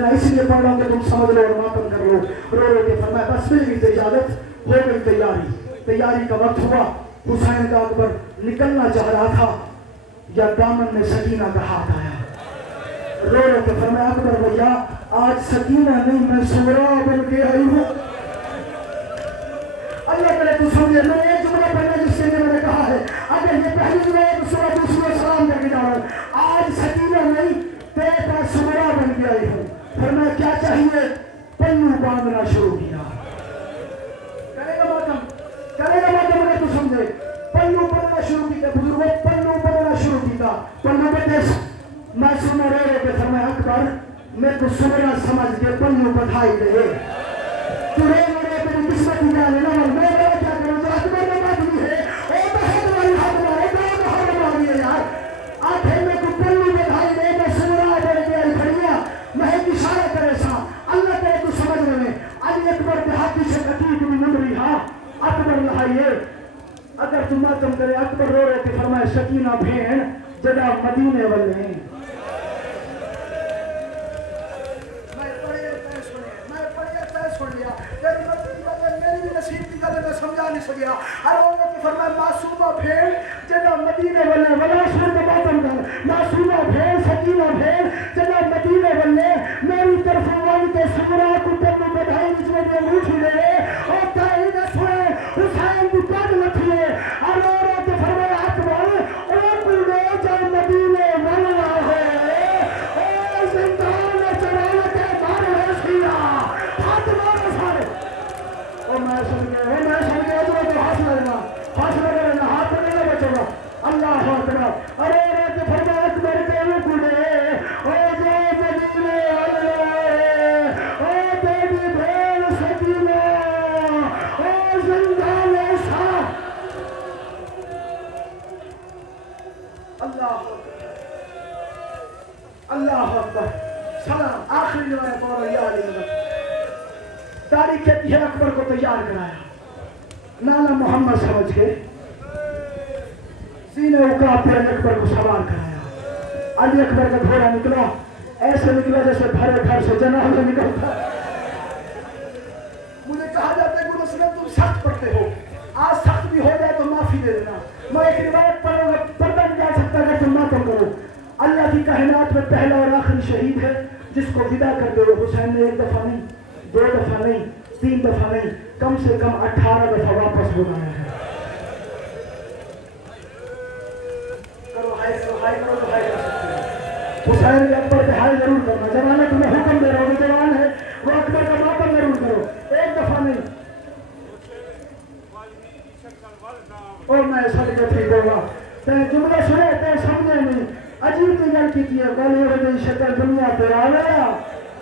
میں اس لیے پڑھ رہا ہوں کہ تم سمجھ لو اور ماتم کر لو. رو رو کے فرمایا بس مل گئی اجازت, ہو گئی تیاری کا وقت ہوا. حسین کا اکبر نکلنا چاہ رہا تھا یا دامن میں سکینہ کا ہاتھ آیا. رو رو کے فرمایا اکبر بھیا آج سکینہ نہیں میں سورا بن کے آئی ہوں. اللہ کرے تو سمجھے. میں ایک جملہ پڑھنا جس کے لیے میں نے کہا ہے اگر یہ پہلی جملہ ہے تو سورہ دوسری سلام کر کے جاؤ. آج سکینہ نہیں تیرے پاس سورا بن کے آئی ہوں. فرمایا کیا چاہیے؟ پلو باندھنا شروع کیا. کرے گا ماتم اگر تو سمجھے. پلو بندھنا شروع کیا. بزرگوں پلو بندھنا شروع کیا. پلو بندھے معصوم رو رو کے فرمایا اکبر میں تو سمرا سمجھ کے پلو بدھائی دے. تو رو رو تیری قسمت کی جانے نہ میں کیا کروں. جو اکبر نے بات دی ہے وہ تو ہے تمہاری ہاتھ میں ہے. تو ہاتھ میں ہے یار. آنکھیں میں تو پلو بدھائی دے میں سمرا بڑھ کے آئی کھڑیا. میں ایک اشارہ کرے سا اللہ کرے تو سمجھ میں علی اکبر کے ہاتھی سے عتیق بھی مدری. ہاں اکبر لہائیے اگر تم ماتم کرے. اکبر رو رو کے فرمائے سکینہ بھین جگہ مدینے والے. سمجھا نہیں سکیا. ہر عورت کی فرمائے معصومہ بھیڑ جگہ مدینے والے. ولا سور کے باتم کر معصومہ بھیڑ سکینہ بھیڑ جگہ مدینے والے. میری طرف وہی کے سورا کو پلو بدھائی جس میں بھی انگوٹھی لے اور تائی نہ سوئے حسین کی پاگ لکھیے. ہر عورت کی فرمائے اکبر اور کوئی لے جائے مدینے والا ہے اور زندان میں چرانا کے مار ہے سیا. ہاتھ مارو سارے. میں سن گیا جو حاصل کرنا ہاتھ میں نہیں بچے گا. اللہ اکبر. ارے رات فرما اکبر کے رکنے او جو مدینے والے او بیٹی بھیڑ سکینہ او زندان ایسا. اللہ اکبر. سلام آخری روایت پڑھو یا علی حضرت. تاریخ کہتی ہے اکبر کو تیار کرایا. نانا محمد سمجھ کے سینے اکاب پہ اکبر کو سوار کرایا. علی اکبر کا گھوڑا نکلا ایسے نکلا جیسے بھرے گھر سے جنازہ نکلتا. مجھے کہا جاتا ہے کہ مسلم تم سخت پڑھتے ہو. آج سخت بھی ہو جائے تو معافی دے دینا. میں ایک روایت پڑھوں گا پردہ نہیں جا سکتا اگر تم ماتم کرو. اللہ کی کائنات میں پہلا اور آخری شہید ہے جس کو ودا کر دو. حسین نے ایک دفعہ نہیں 2 دفعہ نہیں 3 دفعہ نہیں کم سے کم 18 دفعہ واپس بلایا ہے. حسین کے اکبر پہ ہائی ضرور کرنا. جوانہ تمہیں حکم دے رہا ہوں جوان ہے وہ اکبر کا ماتم ضرور کرو. ایک دفعہ نہیں. اور میں سڑ کے ٹھیک ہوگا. جملہ سنے تے سمجھے نہیں. عجیب تیار کی ہے گلی ہو شکل دنیا پہ آ گیا.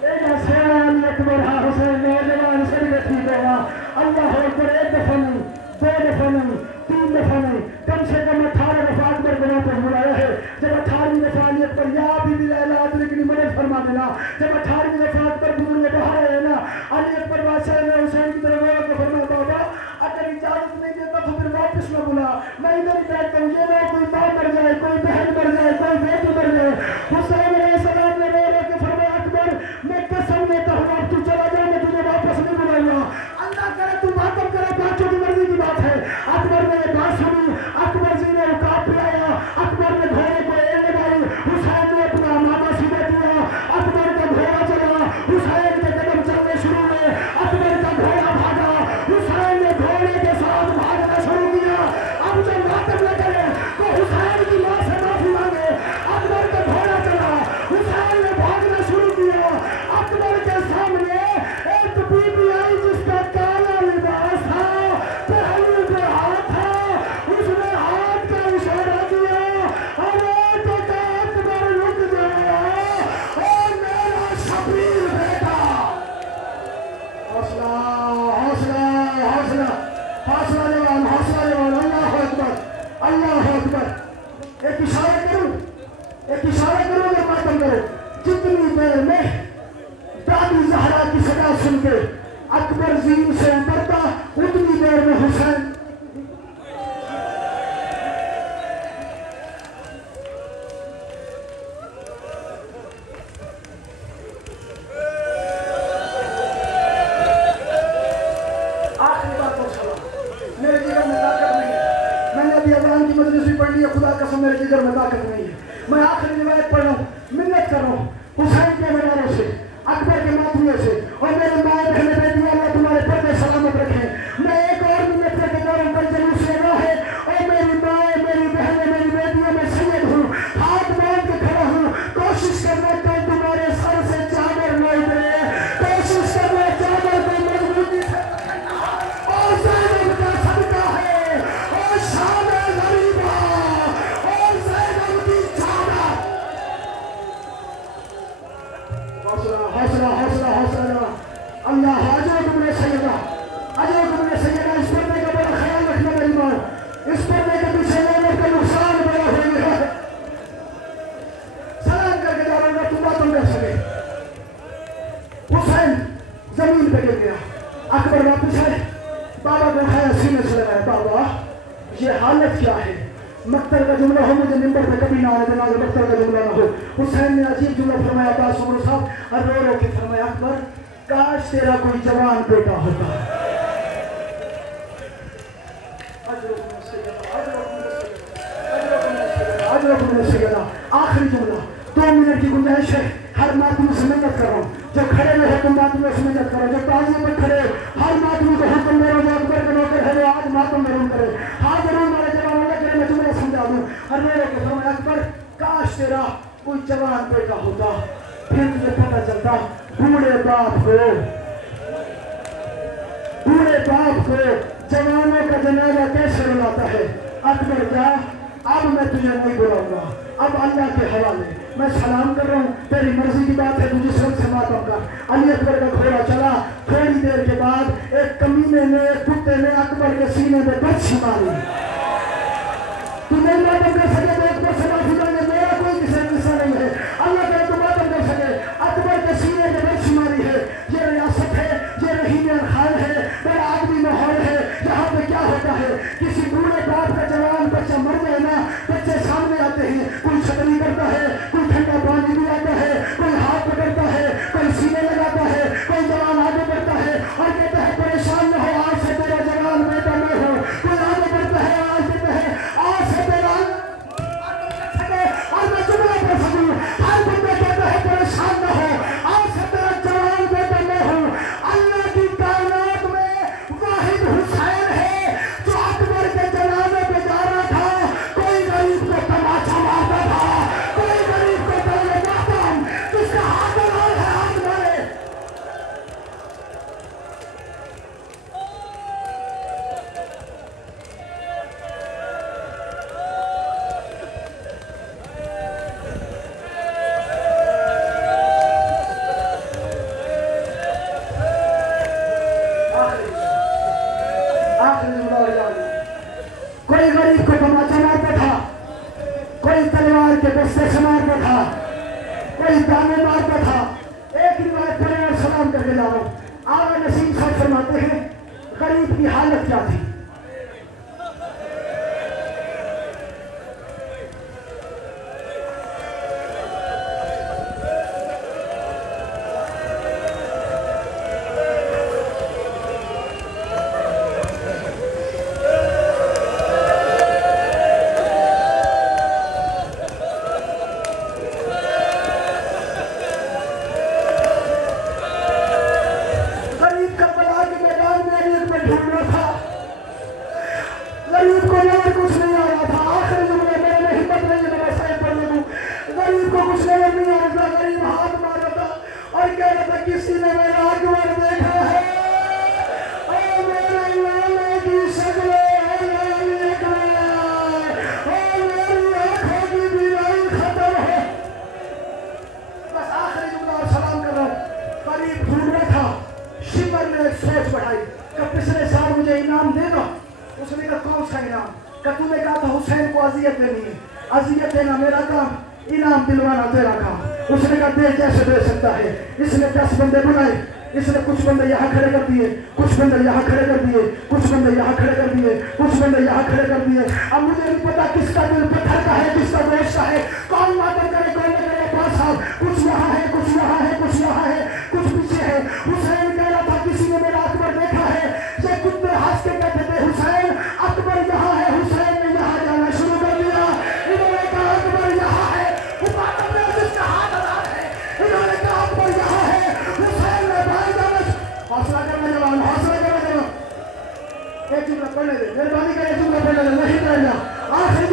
علی اکبر ہاں حسین نوجوان سڑ کے ٹھیک ہوگا. اللہ اکبر. 1 دفعہ نہیں 2 دفعہ نہیں 3 دفعہ نہیں کم سے کم 18 دفعہ اکبر کو واپس بلایا ہے. جب 18ویں دفعہ علی اکبر یا بھی بلال ادرکنی مدد فرما دینا. جب 18ویں دفعہ اکبر گزر میں باہر آئے نا علی اکبر بادشاہ نے حسین کی طرف آ کے فرمایا بابا اگر اجازت نہیں دیتا تو پھر واپس نہ بلا. میں ادھر ہی بیٹھتا ہوں. یہ نہ کوئی ماں مر جائے کوئی بہن مر جائے کوئی بیٹی مر جائے. حسین علیہ السلام نے رو رو کے فرمایا اکبر میں قسم دیتا ہوں اب تو چلا جا میں تجھے واپس نہیں بلاؤں گا. اللہ کرے تو ماتم کرے بچوں کی مرضی کی بات ہے. اکبر نے یہ بات سنی. اکبر جی نے رکاب پلایا. اکبر نے گھوڑے کو ایل لگائی. حسین نے اپنا ماما سیدھا کیا. اکبر کا گھوڑا چلا. حسین کے قدم چلنے شروع ہوئے. اکبر کا گھوڑا بھاگا. حسین نے گھوڑے کے ساتھ بھاگنا شروع کیا. اب جب ماتم نہ کرے تو حسین کی ماں سے معافی مانگے. اکبر کا گھوڑا چلا. حسین نے بھاگنا شروع کیا. اکبر کے سامنے ایک بی بی آئی جس کا کالا لباس تھا پہلو پہ ہاتھ تھا. اس نے ہاتھ کا اشارہ کیا. ارے تو اکبر رک جایا اور میرا شبیر بیٹا. حوصلہ حوصلہ حوصلہ حوصلہ جوان حوصلہ جوان. اللہ اکبر اللہ اکبر. ایک اشارہ کرو یا ماتم کرو. جتنی دیر میں دادی زہرا کی صدا سن کے اکبر زین سے اترتا اتنی دیر میں حسین की मजलिस भी पढ़नी है, खुदा कसम मेरे जिगर में ताकत नहीं है। मैं आखिरी रिवायत पढ़ रहा हूँ, मिन्नत कर रहा हूँ हुसैन के मीनारों से, अकबर के मातमियों से, और मेरे माए बहने बेटियां अल्लाह तुम्हारे पर्दे सलामत रखे। मैं एक और मिन्नत करके जा रहा हूँ, कल जलूस लेना है, और मेरी माए, मेरी बहनें, मेरी बेटियां, मैं सैयद हूँ, हाथ बांध के खड़ा हूँ, कोशिश करना कि तुम्हारे सर से चादर न उतरे, कोशिश करना चादर को मजबूती से और ज़ैनब का सदका है, और शान गरीबा, और ज़ैनब की चादर। हौसला हौसला हौसला हौसला, अल्लाह अजो तुमने सैयदा, अजो तुमने सैयदा। इस पर्दे का बड़ा ख्याल रखना मेरी माँ, इस पर्दे के पीछे लोगों का नुकसान बड़ा हो गया है। सलाम करके जा रहा हूँ, तुम बातों कर सके। हुसैन जमीन पे गिर गया, अकबर वापस आए, बाबा को उठाया, सीने से लगाया, बाबा ये हालत क्या है? मक्तर का जुमला हो, मुझे मिंबर पे कभी ना आने देना, मक्तर का जुमला ना हो। हुसैन ने अजीब जुमला फरमाया, अब्बास उमर साहब, और रो रो के फरमाया, अकबर काश तेरा कोई जवान बेटा होता। आखिरी जुमला, 2 मिनट की गुंजाइश है, हर मातमी से मिन्नत कर रहा हूँ, जो खड़े में है तुम मातमी से मिन्नत करो, जो ताजियों पर खड़े हर मातमी को हुक्म दे रहा हूँ, जो अकबर के नौकर है वो आज मातम जरूर करे, हाँ जरूर मारे जवान होने के लिए मैं जुमला समझा दूँ। हर मेरे के फरमाया, अकबर काश तेरा कोई जवान बेटा होता, फिर तुझे पता चलता बूढ़े बाप को जवानों का जनाजा कैसे रुलाता है। अकबर जा, अब मैं तुझे नहीं बुलाऊंगा, अब अल्लाह के हवाले, मैं सलाम कर रहा हूँ, तेरी मर्जी की बात है, तुझे सब से मातम कर। अली अकबर का घोड़ा चला, थोड़ी देर के बाद एक कमीने ने, एक कुत्ते ने अकबर के सीने में बच्ची मारी। तू नहीं मातम कर सके तो अकबर से माफी मांगे, मेरा कोई किस्सा नहीं है, अल्लाह करे तो मातम कर सके। अकबर के सीने में बच्ची मारी है, ये रियासत है, ये रहीम खान है, बड़ा आदमी माहौल है, यहाँ पे क्या होता है, किसी बूढ़े बाप का जवान बच्चा मर जाए ना, बच्चे सामने आते हैं, कोई छतरी करता है, कोई ठंडा पानी पिलाता है, कोई हाथ पकड़ता है, कोई सीने लगाता है, कोई जवान आगे बढ़ता है और कहता है परेशान न हो, आज से तेरा जवान बेटा मैं हूँ। कोई आगे बढ़ता है, आज कहता है आज से तेरा और मैं जुमला कर सकूँ, हर बंदा कहता है परेशान न हो, आज से तेरा जवान बेटा मैं हूँ। अल्लाह की कायनात में वाहिद हुसैन है जो अकबर के जनाजे पे जा रहा था, कोई गरीब को तमाचा मारता था, कोई गरीब को तले मातम, जिसका हाथ लाल है हाथ मारे। आखिरी जुमला और याद, कोई गरीब को तमाचा मारता था, कोई तलवार के दस्ते से मारता था, कोई दाने मारता था। एक रिवायत पढ़े और सलाम करके जा रहा हूँ। आला नसीम साहब फरमाते हैं, गरीब की हालत क्या थी? गरीब करबला के मैदान में एक में ढूंढ रहा था, गरीब को नजर कुछ नहीं आ रहा था। आखिरी जुमले मेरे में हिम्मत नहीं है मेरा साइन पढ़ने को, गरीब को कुछ नजर नहीं आ रहा था, गरीब हाथ मार रहा था और कह रहा था किसी ने मेरा अकबर देखा है, ओ मेरे लाले की शक्ल, ओ मेरी अकबर, ओ मेरी आंखों की बीमारी खत्म है। बस आखिरी जुमला और सलाम कर रहा हूँ। गरीब ढूंढ रहा था, शिमर ने एक सोच बढ़ाई कि पिछले साल मुझे इनाम देगा। उसने कहा कौन सा इनाम? कि तूने कहा था हुसैन को अजियत देनी है, अजियत देना मेरा काम, इनाम दिलवाना तेरा काम। उसने कहा दे, कैसे दे सकता है? इसने 10 बंदे बुलाए, इसने कुछ बंदे यहाँ खड़े कर दिए, कुछ बंदे यहाँ खड़े कर दिए, कुछ बंदे यहाँ खड़े कर दिए, कुछ बंदे यहाँ खड़े कर दिए। अब मुझे नहीं पता किसका दिल पत्थर का है, किसका गोश्त का है, कौन मातम करे कौन न करे। 5 साल कुछ यहाँ है, कुछ यहाँ है, कुछ यहाँ है, कुछ पीछे है। हुसैन कह रहा था किसी ने मेरा अकबर देखा है, ये कुत्ते हंस के कहते थे हुसैन अकबर यहाँ है, हुसैन ने यहाँ जाना शुरू پڑھنے دے مہربانی کرے جملہ پڑھنے دے نہیں پڑھنا آخری